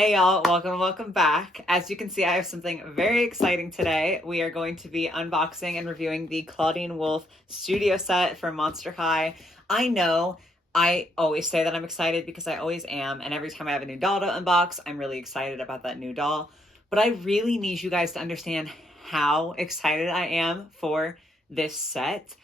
Hey y'all, welcome back. As you can see, I have something very exciting today. We are going to be unboxing and reviewing the Clawdeen Wolf studio set from Monster High. I know I always say that I'm excited because I always am, and every time I have a new doll to unbox, I'm really excited about that new doll. But I really need you guys to understand how excited I am for this set.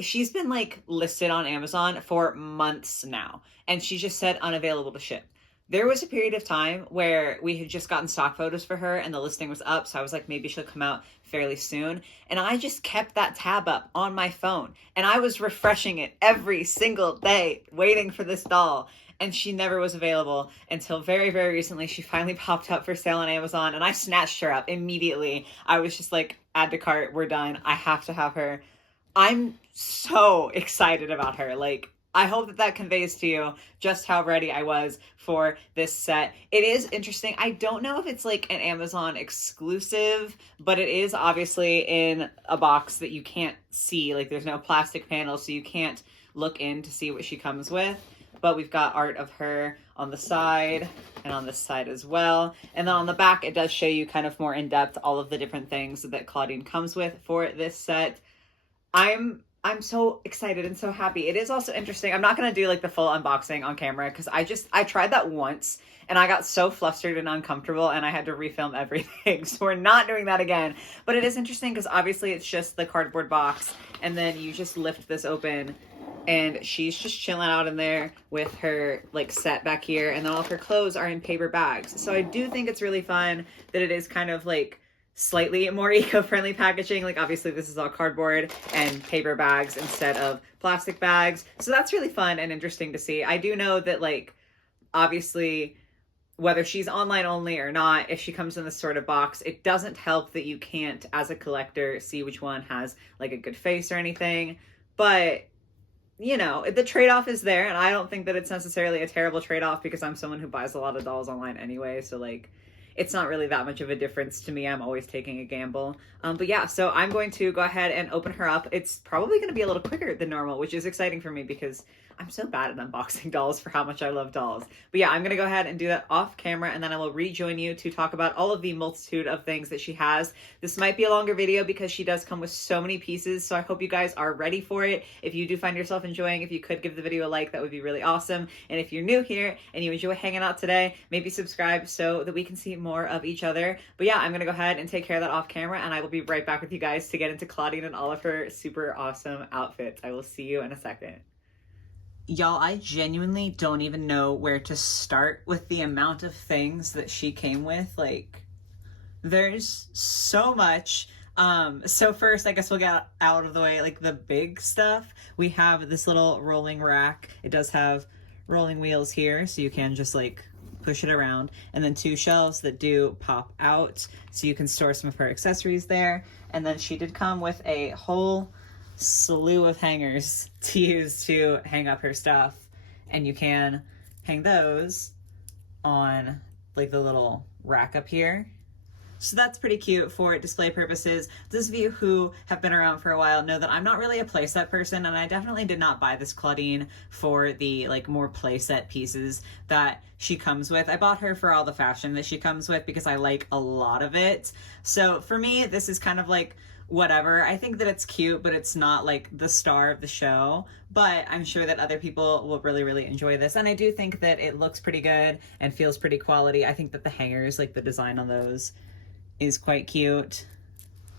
She's been like listed on Amazon for months now, and she just said unavailable to ship. There was a period of time where we had just gotten stock photos for her and the listing was up, so I was like, maybe she'll come out fairly soon. And I just kept that tab up on my phone and I was refreshing it every single day, waiting for this doll. And she never was available until very, very recently. She finally popped up for sale on Amazon and I snatched her up immediately. I was just like, add to cart, we're done. I have to have her. I'm so excited about her. Like, I hope that that conveys to you just how ready I was for this set. It is interesting. I don't know if it's like an Amazon exclusive, but it is obviously in a box that you can't see. Like, there's no plastic panel, so you can't look in to see what she comes with. But we've got art of her on the side and on this side as well. And then on the back, it does show you kind of more in depth all of the different things that Clawdeen comes with for this set. I'm so excited and so happy. It is also interesting. I'm not going to do like the full unboxing on camera because I tried that once and I got so flustered and uncomfortable and I had to refilm everything. So we're not doing that again. But it is interesting because obviously it's just the cardboard box and then you just lift this open and she's just chilling out in there with her like set back here and then all of her clothes are in paper bags. So I do think it's really fun that it is kind of like slightly more eco-friendly packaging. Like obviously this is all cardboard and paper bags instead of plastic bags. So that's really fun and interesting to see. I do know that like obviously whether she's online only or not, if she comes in this sort of box, it doesn't help that you can't as a collector see which one has like a good face or anything. But you know, the trade-off is there and I don't think that it's necessarily a terrible trade-off because I'm someone who buys a lot of dolls online anyway. So like it's not really that much of a difference to me. I'm always taking a gamble. But yeah, so I'm going to go ahead and open her up. It's probably going to be a little quicker than normal, which is exciting for me because I'm so bad at unboxing dolls for how much I love dolls. But yeah, I'm going to go ahead and do that off camera and then I will rejoin you to talk about all of the multitude of things that she has. This might be a longer video because she does come with so many pieces, so I hope you guys are ready for it. If you do find yourself enjoying, if you could give the video a like, that would be really awesome. And if you're new here and you enjoy hanging out today, maybe subscribe so that we can see more of each other. But yeah, I'm going to go ahead and take care of that off camera and I will be right back with you guys to get into Clawdeen and all of her super awesome outfits. I will see you in a second. Y'all, I genuinely don't even know where to start with the amount of things that she came with. Like, there's so much. So first, I guess we'll get out of the way, like, the big stuff. We have this little rolling rack. It does have rolling wheels here, so you can just, like, push it around. And then two shelves that do pop out, so you can store some of her accessories there. And then she did come with a whole slew of hangers to use to hang up her stuff, and you can hang those on like the little rack up here. So that's pretty cute for display purposes. Those of you who have been around for a while know that I'm not really a playset person, and I definitely did not buy this Clawdeen for the like more playset pieces that she comes with. I bought her for all the fashion that she comes with because I like a lot of it. So for me, this is kind of like whatever. I think that it's cute, but it's not like the star of the show. But I'm sure that other people will really, really enjoy this. And I do think that it looks pretty good and feels pretty quality. I think that the hangers, like the design on those, is quite cute.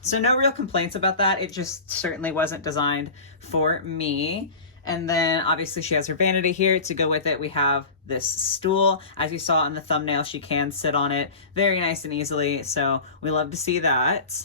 So no real complaints about that. It just certainly wasn't designed for me. And then obviously she has her vanity here to go with it. We have this stool. As you saw in the thumbnail, she can sit on it very nice and easily. So we love to see that.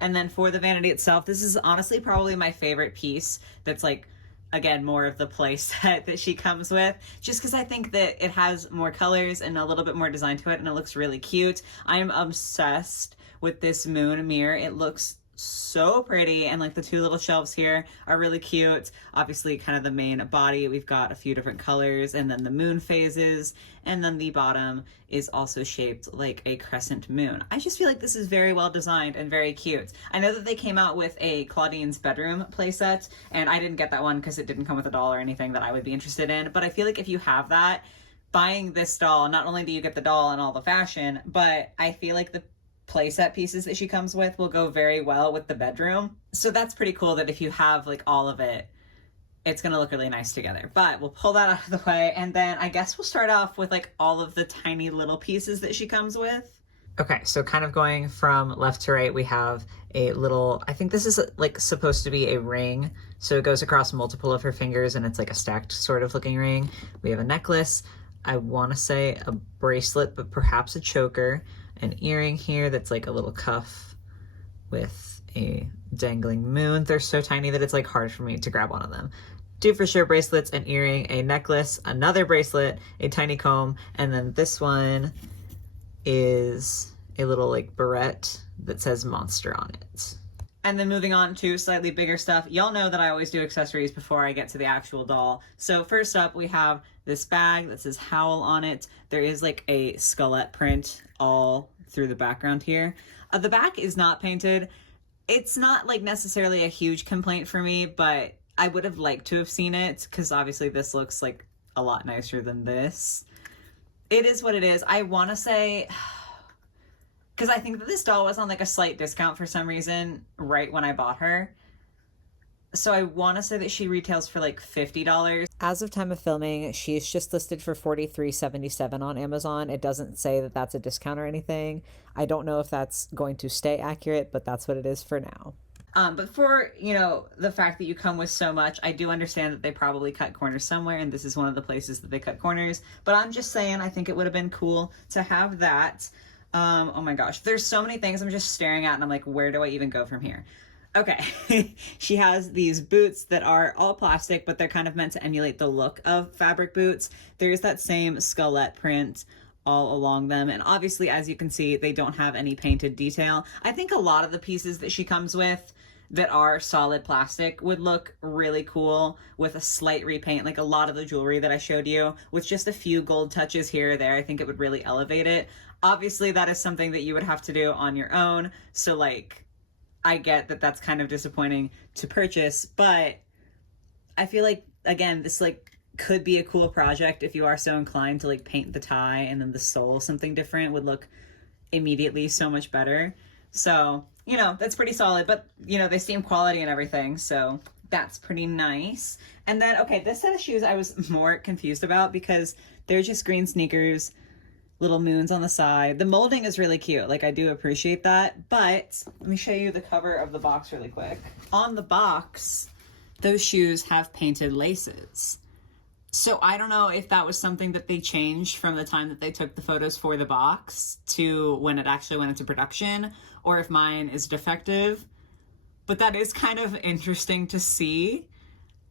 And then for the vanity itself, this is honestly probably my favorite piece that's like, again, more of the play set that she comes with, just because I think that it has more colors and a little bit more design to it, and it looks really cute. I am obsessed with this moon mirror. It looks so pretty, and like the two little shelves here are really cute. Obviously kind of the main body, we've got a few different colors, and then the moon phases, and then the bottom is also shaped like a crescent moon. I just feel like this is very well designed and very cute. I know that they came out with a Clawdeen's bedroom playset, and I didn't get that one because it didn't come with a doll or anything that I would be interested in, but I feel like if you have that, buying this doll, not only do you get the doll and all the fashion, but I feel like the playset pieces that she comes with will go very well with the bedroom. So that's pretty cool that if you have like all of it, it's gonna look really nice together. But we'll pull that out of the way, and then I guess we'll start off with like all of the tiny little pieces that she comes with. Okay, so kind of going from left to right, we have a little, I think this is like supposed to be a ring. So it goes across multiple of her fingers and it's like a stacked sort of looking ring. We have a necklace, I wanna say a bracelet, but perhaps a choker, an earring here that's like a little cuff with a dangling moon. They're so tiny that it's like hard for me to grab one of them. Two for sure bracelets, an earring, a necklace, another bracelet, a tiny comb, and then this one is a little like barrette that says monster on it. And then moving on to slightly bigger stuff. Y'all know that I always do accessories before I get to the actual doll. So first up we have this bag that says Howl on it. There is like a skullette print all through the background here. The back is not painted. It's not like necessarily a huge complaint for me, but I would have liked to have seen it because obviously this looks like a lot nicer than this. It is what it is. I want to say, because I think that this doll was on like a slight discount for some reason right when I bought her. So I want to say that she retails for like $50. As of time of filming, she's just listed for $43.77 on Amazon. It doesn't say that that's a discount or anything. I don't know if that's going to stay accurate, but that's what it is for now. But for, you know, the fact that you come with so much, I do understand that they probably cut corners somewhere, and this is one of the places that they cut corners. But I'm just saying, I think it would have been cool to have that. Oh my gosh, there's so many things I'm just staring at, and I'm like, where do I even go from here? Okay, she has these boots that are all plastic, but they're kind of meant to emulate the look of fabric boots. There's that same skullette print all along them, and obviously, as you can see, they don't have any painted detail. I think a lot of the pieces that she comes with that are solid plastic would look really cool with a slight repaint, like a lot of the jewelry that I showed you, with just a few gold touches here or there. I think it would really elevate it. Obviously, that is something that you would have to do on your own, so like, I get that that's kind of disappointing to purchase, but I feel like, again, this like could be a cool project if you are so inclined to like paint the tie and then the sole something different would look immediately so much better. So, you know, that's pretty solid, but you know, they seem quality and everything, so that's pretty nice. And then, okay, this set of shoes I was more confused about because they're just green sneakers, little moons on the side. The molding is really cute, like I do appreciate that, but let me show you the cover of the box really quick. On the box, those shoes have painted laces. So I don't know if that was something that they changed from the time that they took the photos for the box to when it actually went into production, or if mine is defective, but that is kind of interesting to see.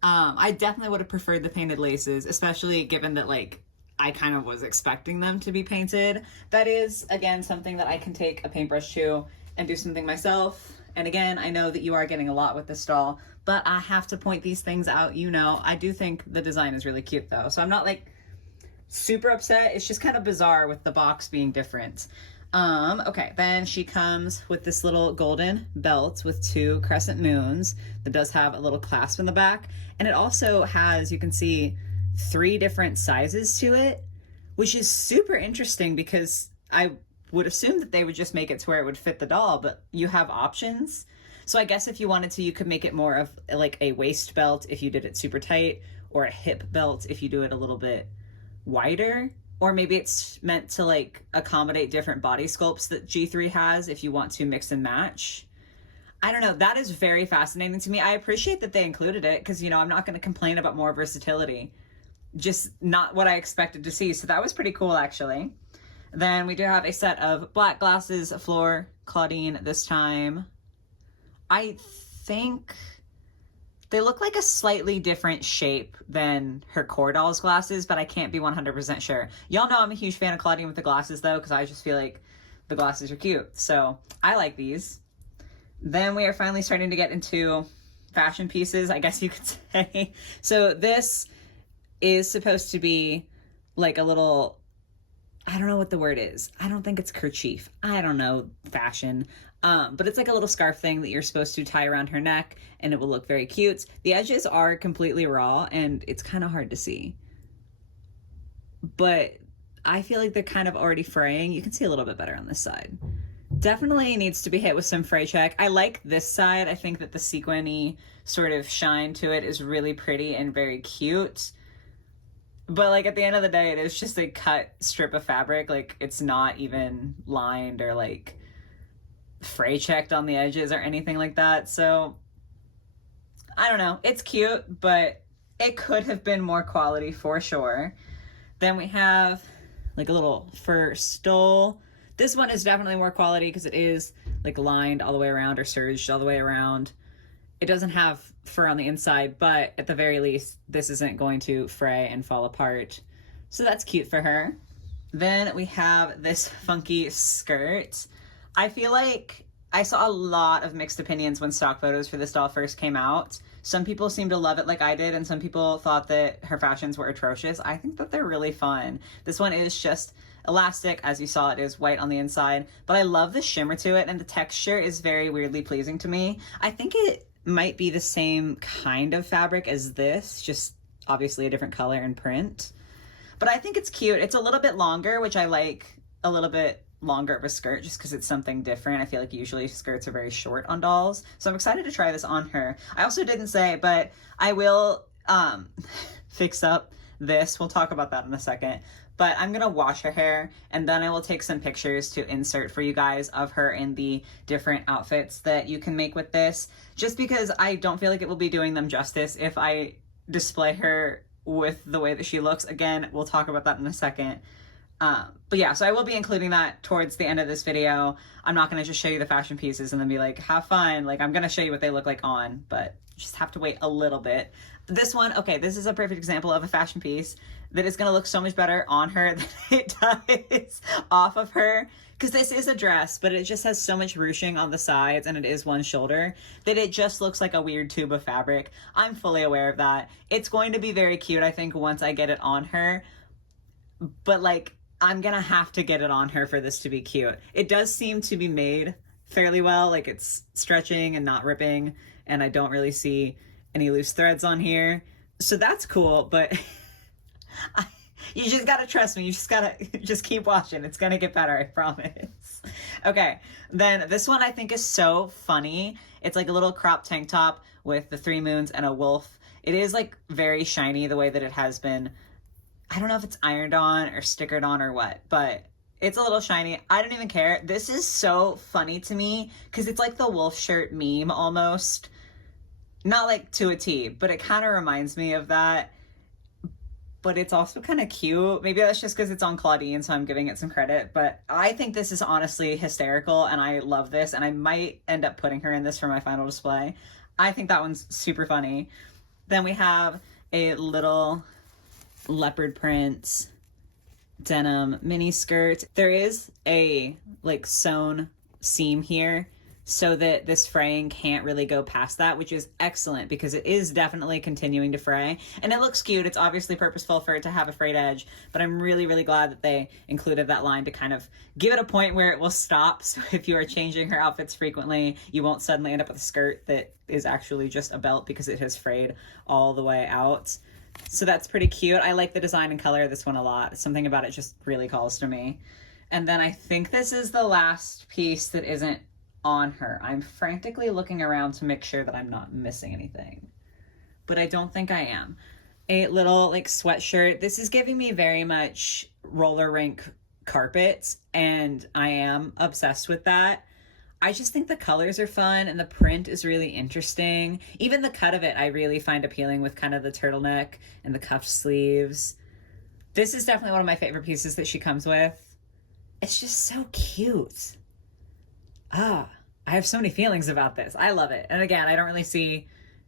I definitely would have preferred the painted laces, especially given that like I kind of was expecting them to be painted. That is, again, something that I can take a paintbrush to and do something myself. And again, I know that you are getting a lot with this doll, but I have to point these things out, you know. I do think the design is really cute though, so I'm not like super upset. It's just kind of bizarre with the box being different. Okay, then she comes with this little golden belt with two crescent moons that does have a little clasp in the back, and it also has, you can see, 3 different sizes to it, which is super interesting because I would assume that they would just make it to where it would fit the doll, but you have options. So I guess if you wanted to, you could make it more of like a waist belt if you did it super tight, or a hip belt if you do it a little bit wider, or maybe it's meant to like accommodate different body sculpts that G3 has if you want to mix and match. I don't know, that is very fascinating to me. I appreciate that they included it because, you know, I'm not going to complain about more versatility. Just not what I expected to see. So that was pretty cool, actually. Then we do have a set of black glasses for Clawdeen this time. I think they look like a slightly different shape than her core doll's glasses, but I can't be 100% sure. Y'all know I'm a huge fan of Clawdeen with the glasses though, because I just feel like the glasses are cute. So I like these. Then we are finally starting to get into fashion pieces, I guess you could say. So this is supposed to be like a little, I don't know what the word is. I don't think it's kerchief. I don't know fashion. But it's like a little scarf thing that you're supposed to tie around her neck and it will look very cute. The edges are completely raw and it's kind of hard to see. but I feel like they're kind of already fraying. You can see a little bit better on this side. Definitely needs to be hit with some fray check. I like this side. I think that the sequiny sort of shine to it is really pretty and very cute. But like at the end of the day, it is just a cut strip of fabric. Like it's not even lined or like fray checked on the edges or anything like that. So I don't know. It's cute, but it could have been more quality for sure. Then we have like a little fur stole. This one is definitely more quality because it is like lined all the way around or serged all the way around. It doesn't have fur on the inside, but at the very least, this isn't going to fray and fall apart. So that's cute for her. Then we have this funky skirt. I feel like I saw a lot of mixed opinions when stock photos for this doll first came out. Some people seemed to love it like I did, and some people thought that her fashions were atrocious. I think that they're really fun. This one is just elastic. As you saw, it is white on the inside, but I love the shimmer to it, and the texture is very weirdly pleasing to me. I think it might be the same kind of fabric as this, just obviously a different color and print. But I think it's cute. It's a little bit longer, which I like a little bit longer of a skirt just because it's something different. I feel like usually skirts are very short on dolls. So I'm excited to try this on her. I also didn't say, but I will fix up this. We'll talk about that in a second. But I'm gonna wash her hair and then I will take some pictures to insert for you guys of her in the different outfits that you can make with this, just because I don't feel like it will be doing them justice if I display her with the way that she looks. Again, we'll talk about that in a second. But yeah, so I will be including that towards the end of this video. I'm not going to just show you the fashion pieces and then be like, have fun. Like, I'm going to show you what they look like on, but you just have to wait a little bit. This one, okay, this is a perfect example of a fashion piece that is going to look so much better on her than it does off of her. Because this is a dress, but it just has so much ruching on the sides and it is one shoulder that it just looks like a weird tube of fabric. I'm fully aware of that. It's going to be very cute, I think, once I get it on her. But like, I'm gonna have to get it on her for this to be cute. It does seem to be made fairly well, like it's stretching and not ripping, and I don't really see any loose threads on here. So that's cool, but you just gotta trust me. You just gotta just keep watching. It's gonna get better, I promise. Okay, then this one I think is so funny. It's like a little crop tank top with the 3 moons and a wolf. It is like very shiny the way that it has been. I don't know if it's ironed on or stickered on or what, but it's a little shiny. I don't even care. This is so funny to me because it's like the wolf shirt meme almost. Not like to a T, but it kind of reminds me of that. But it's also kind of cute. Maybe that's just because it's on Clawdeen, so I'm giving it some credit. But I think this is honestly hysterical, and I love this, and I might end up putting her in this for my final display. I think that one's super funny. Then we have a little leopard print denim mini skirt. There is a like sewn seam here so that this fraying can't really go past that, which is excellent because it is definitely continuing to fray and it looks cute. It's obviously purposeful for it to have a frayed edge, but I'm really, really glad that they included that line to kind of give it a point where it will stop. So if you are changing her outfits frequently, you won't suddenly end up with a skirt that is actually just a belt because it has frayed all the way out. So that's pretty cute. I like the design and color of this one a lot. Something about it just really calls to me. And then I think this is the last piece that isn't on her. I'm frantically looking around to make sure that I'm not missing anything, but I don't think I am. A little like sweatshirt. This is giving me very much roller rink carpet, and I am obsessed with that. I just think the colors are fun and the print is really interesting. Even the cut of it I really find appealing with kind of the turtleneck and the cuffed sleeves. This is definitely one of my favorite pieces that she comes with. It's just so cute. I have so many feelings about this. I love it. And again, I don't really see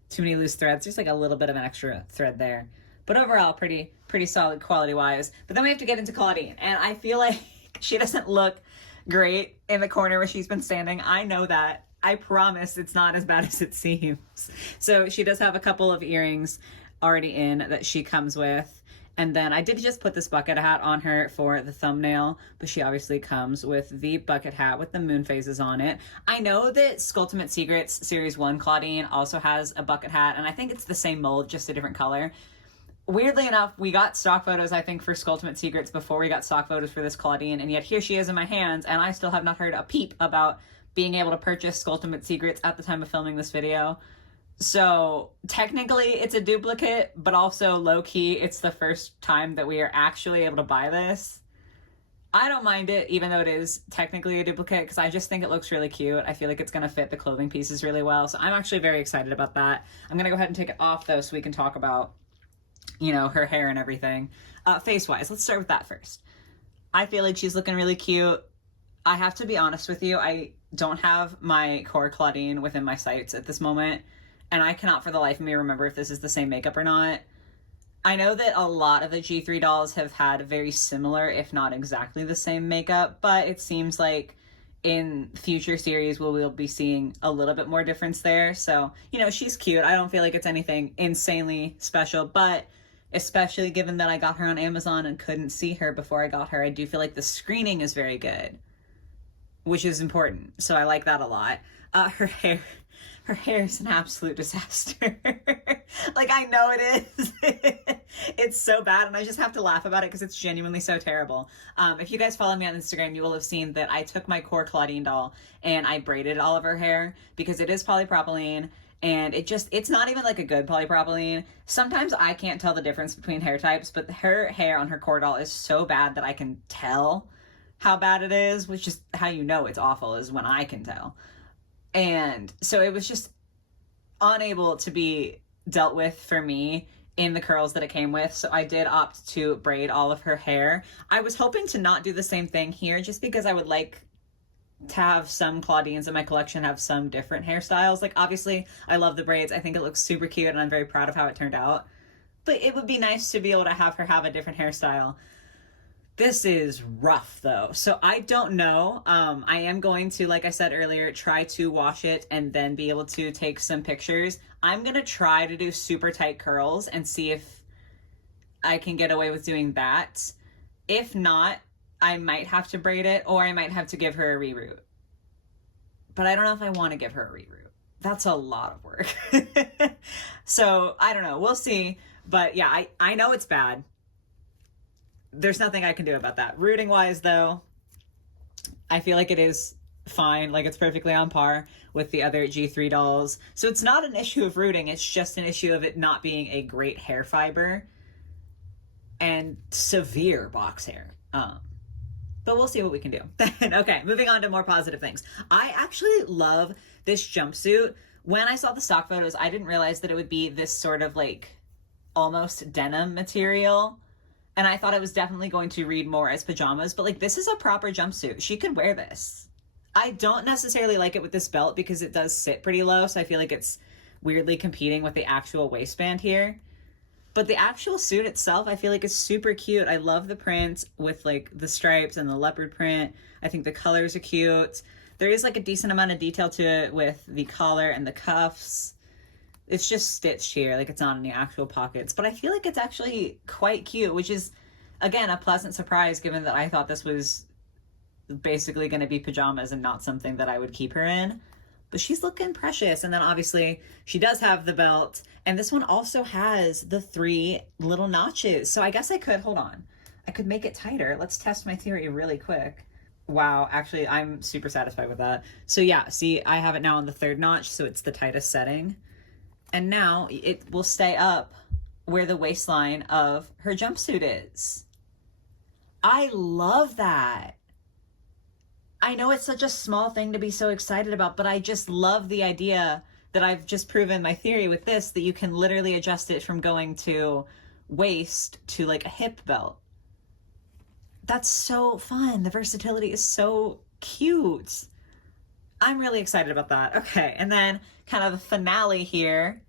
too many loose threads. There's like a little bit of an extra thread there. But overall, pretty solid quality-wise. But then we have to get into Clawdeen. And I feel like she doesn't look great in the corner where she's been standing. I know that. I promise it's not as bad as it seems. So she does have a couple of earrings already in that she comes with. And then I did just put this bucket hat on her for the thumbnail, but she obviously comes with the bucket hat with the moon phases on it. I know that Skulltimate Secrets Series 1 Clawdeen also has a bucket hat, and I think it's the same mold, just a different color. weirdly enough, we got stock photos, I think, for Skulltimate Secrets before we got stock photos for this Clawdeen, and yet here she is in my hands, and I still have not heard a peep about being able to purchase Skulltimate Secrets at the time of filming this video. So technically it's a duplicate, but also low-key it's the first time that we are actually able to buy this. I don't mind it, even though it is technically a duplicate, because I just think it looks really cute. I feel like it's going to fit the clothing pieces really well, so I'm actually very excited about that. I'm going to go ahead and take it off, though, so we can talk about, you know, her hair and everything. Face-wise, let's start with that first. I feel like she's looking really cute. I have to be honest with you, I don't have my core Clawdeen within my sights at this moment, and I cannot for the life of me remember if this is the same makeup or not. I know that a lot of the G3 dolls have had very similar, if not exactly the same makeup, but it seems like in future series we'll be seeing a little bit more difference there. So, you know, she's cute. I don't feel like it's anything insanely special, but especially given that I got her on Amazon and couldn't see her before I got her, I do feel like the screening is very good, which is important. So I like that a lot. Her hair is an absolute disaster. Like, I know it is. It's so bad, and I just have to laugh about it because it's genuinely so terrible. If you guys follow me on Instagram, you will have seen that I took my core Clawdeen doll and I braided all of her hair because it is polypropylene, and it's not even like a good polypropylene. Sometimes I can't tell the difference between hair types, but her hair on her core doll is so bad that I can tell how bad it is, which is how you know it's awful, is when I can tell. And so it was just unable to be dealt with for me in the curls that it came with. So I did opt to braid all of her hair. I was hoping to not do the same thing here just because I would like to have some Clawdeens in my collection have some different hairstyles. Like, obviously, I love the braids. I think it looks super cute and I'm very proud of how it turned out. But it would be nice to be able to have her have a different hairstyle. This is rough, though, so I don't know. I am going to, like I said earlier, try to wash it and then be able to take some pictures. I'm going to try to do super tight curls and see if I can get away with doing that. If not, I might have to braid it, or I might have to give her a reroot. But I don't know if I want to give her a reroot. That's a lot of work. So, I don't know. We'll see. But yeah, I know it's bad. There's nothing I can do about that. Rooting wise, though, I feel like it is fine. Like, it's perfectly on par with the other G3 dolls. So it's not an issue of rooting. It's just an issue of it not being a great hair fiber and severe box hair. But we'll see what we can do. Okay, moving on to more positive things. I actually love this jumpsuit. When I saw the stock photos, I didn't realize that it would be this sort of like almost denim material. And I thought it was definitely going to read more as pajamas, but like, this is a proper jumpsuit. She could wear this. I don't necessarily like it with this belt because it does sit pretty low, so I feel like it's weirdly competing with the actual waistband here. But the actual suit itself, I feel like is super cute. I love the print with like the stripes and the leopard print. I think the colors are cute. There is like a decent amount of detail to it with the collar and the cuffs. It's just stitched here, like it's not in the actual pockets. But I feel like it's actually quite cute, which is, again, a pleasant surprise given that I thought this was basically going to be pajamas and not something that I would keep her in. But she's looking precious. And then obviously she does have the belt. And this one also has the 3 little notches. So I guess I could, hold on, I could make it tighter. Let's test my theory really quick. Wow, actually, I'm super satisfied with that. So yeah, see, I have it now on the 3rd notch, so it's the tightest setting. And now it will stay up where the waistline of her jumpsuit is. I love that. I know it's such a small thing to be so excited about, but I just love the idea that I've just proven my theory with this, that you can literally adjust it from going to waist to like a hip belt. That's so fun. The versatility is so cute. I'm really excited about that. Okay, and then kind of the finale here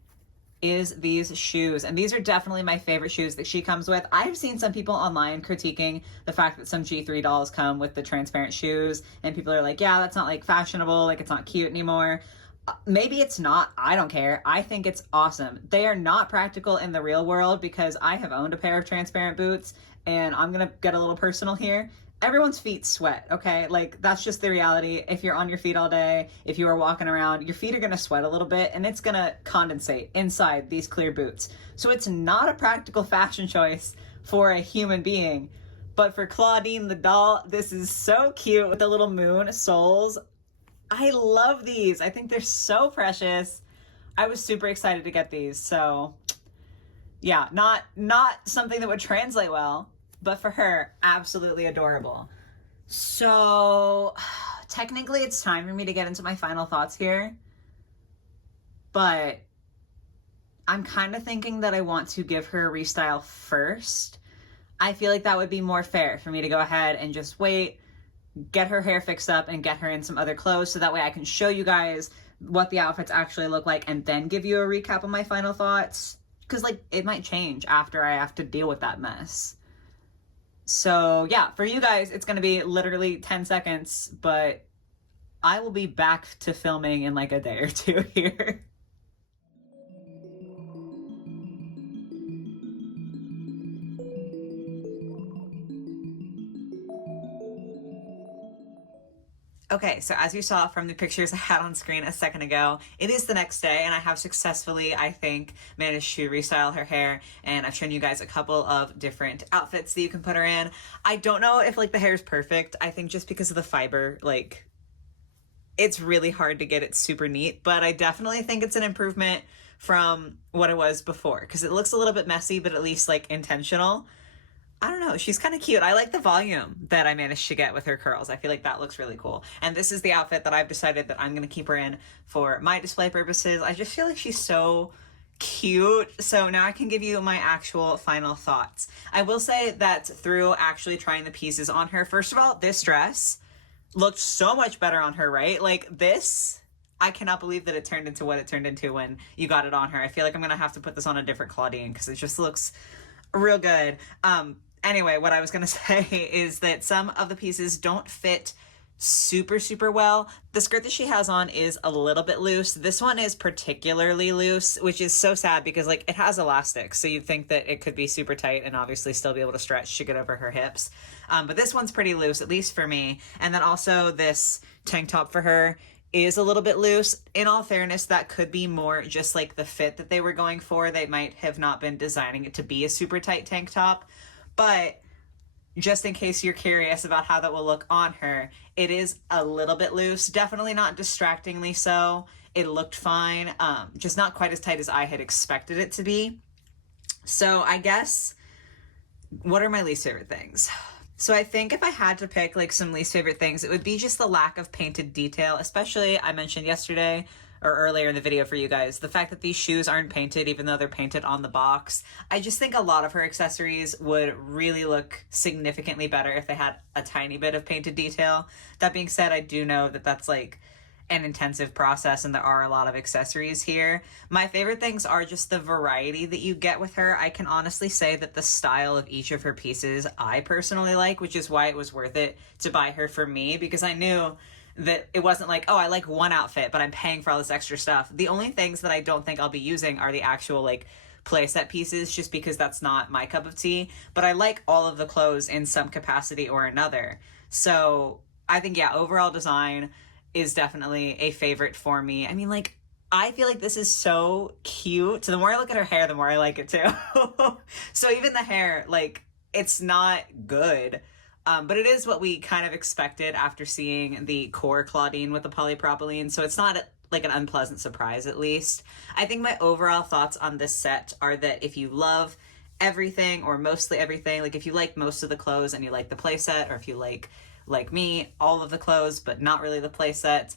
is these shoes. And these are definitely my favorite shoes that she comes with. I've seen some people online critiquing the fact that some G3 dolls come with the transparent shoes, and people are like, yeah, that's not like fashionable, like it's not cute anymore. Maybe it's not. I don't care. I think it's awesome. They are not practical in the real world because I have owned a pair of transparent boots, and I'm gonna get a little personal here. everyone's feet sweat, okay? Like, that's just the reality. If you're on your feet all day, if you are walking around, your feet are gonna sweat a little bit and it's gonna condensate inside these clear boots. So it's not a practical fashion choice for a human being. But for Clawdeen the doll, this is so cute with the little moon soles. I love these. I think they're so precious. I was super excited to get these. So yeah, not something that would translate well, but for her, absolutely adorable. So technically it's time for me to get into my final thoughts here, but I'm kind of thinking that I want to give her a restyle first. I feel like that would be more fair for me to go ahead and just wait, get her hair fixed up and get her in some other clothes so that way I can show you guys what the outfits actually look like and then give you a recap of my final thoughts. Because, like, it might change after I have to deal with that mess. So, yeah, for you guys, it's going to be literally 10 seconds, but I will be back to filming in, like, a day or two here. Okay, so as you saw from the pictures I had on screen a second ago, it is the next day and I have successfully, I think, managed to restyle her hair, and I've shown you guys a couple of different outfits that you can put her in. I don't know if like the hair is perfect. I think just because of the fiber, like it's really hard to get it super neat, but I definitely think it's an improvement from what it was before because it looks a little bit messy, but at least like intentional. I don't know. She's kind of cute. I like the volume that I managed to get with her curls. I feel like that looks really cool. And this is the outfit that I've decided that I'm going to keep her in for my display purposes. I just feel like she's so cute. So now I can give you my actual final thoughts. I will say that through actually trying the pieces on her, first of all, this dress looked so much better on her, right? Like this, I cannot believe that it turned into what it turned into when you got it on her. I feel like I'm going to have to put this on a different Clawdeen because it just looks real good. Anyway, what I was going to say is that some of the pieces don't fit super well. The skirt that she has on is a little bit loose. This one is particularly loose, which is so sad because like it has elastic. So you'd think that it could be super tight and obviously still be able to stretch to get over her hips. But this one's pretty loose, at least for me. And then also this tank top for her is a little bit loose. In all fairness, that could be more just like the fit that they were going for. They might have not been designing it to be a super tight tank top. But just in case you're curious about how that will look on her, it is a little bit loose. Definitely not distractingly so. It looked fine. Just not quite as tight as I had expected it to be. So I guess, what are my least favorite things? So I think if I had to pick like some least favorite things, it would be just the lack of painted detail, especially I mentioned yesterday or earlier in the video for you guys, the fact that these shoes aren't painted even though they're painted on the box. I just think a lot of her accessories would really look significantly better if they had a tiny bit of painted detail. That being said, I do know that that's like an intensive process and there are a lot of accessories here. My favorite things are just the variety that you get with her. I can honestly say that the style of each of her pieces I personally like, which is why it was worth it to buy her for me, because I knew that it wasn't like, oh, I like one outfit, but I'm paying for all this extra stuff. The only things that I don't think I'll be using are the actual like playset pieces, just because that's not my cup of tea. But I like all of the clothes in some capacity or another. So I think, yeah, overall design is definitely a favorite for me. I mean, like, I feel like this is so cute. So the more I look at her hair, the more I like it too. So even the hair, like, it's not good. But it is what we kind of expected after seeing the core Clawdeen with the polypropylene. So it's not like an unpleasant surprise, at least. I think my overall thoughts on this set are that if you love everything or mostly everything, like if you like most of the clothes and you like the playset, or if you like me, all of the clothes, but not really the playset,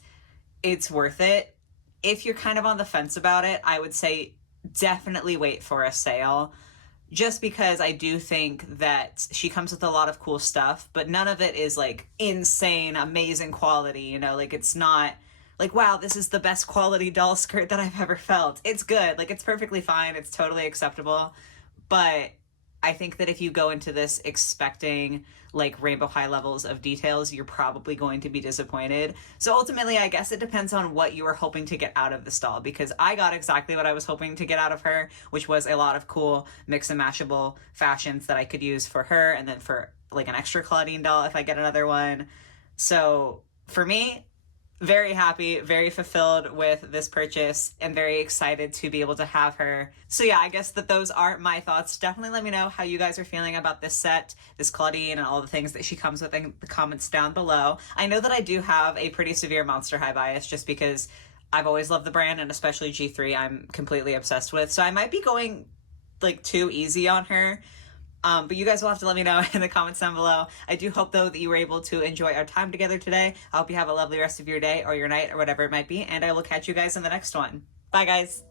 it's worth it. If you're kind of on the fence about it, I would say definitely wait for a sale. Just because I do think that she comes with a lot of cool stuff, but none of it is like insane, amazing quality, you know, like it's not like, wow, this is the best quality doll skirt that I've ever felt. It's good. Like it's perfectly fine. It's totally acceptable. But I think that if you go into this expecting like rainbow high levels of details, you're probably going to be disappointed. So ultimately, I guess it depends on what you were hoping to get out of the doll, because I got exactly what I was hoping to get out of her, which was a lot of cool mix and mashable fashions that I could use for her and then for like an extra Clawdeen doll if I get another one. So for me, very happy, very fulfilled with this purchase, and very excited to be able to have her. So yeah, I guess that those are my thoughts. Definitely let me know how you guys are feeling about this set, this Clawdeen, and all the things that she comes with in the comments down below. I know that I do have a pretty severe Monster High bias just because I've always loved the brand, and especially G3 I'm completely obsessed with. So I might be going like too easy on her. But you guys will have to let me know in the comments down below. I do hope, though, that you were able to enjoy our time together today. I hope you have a lovely rest of your day or your night or whatever it might be, and I will catch you guys in the next one. Bye, guys.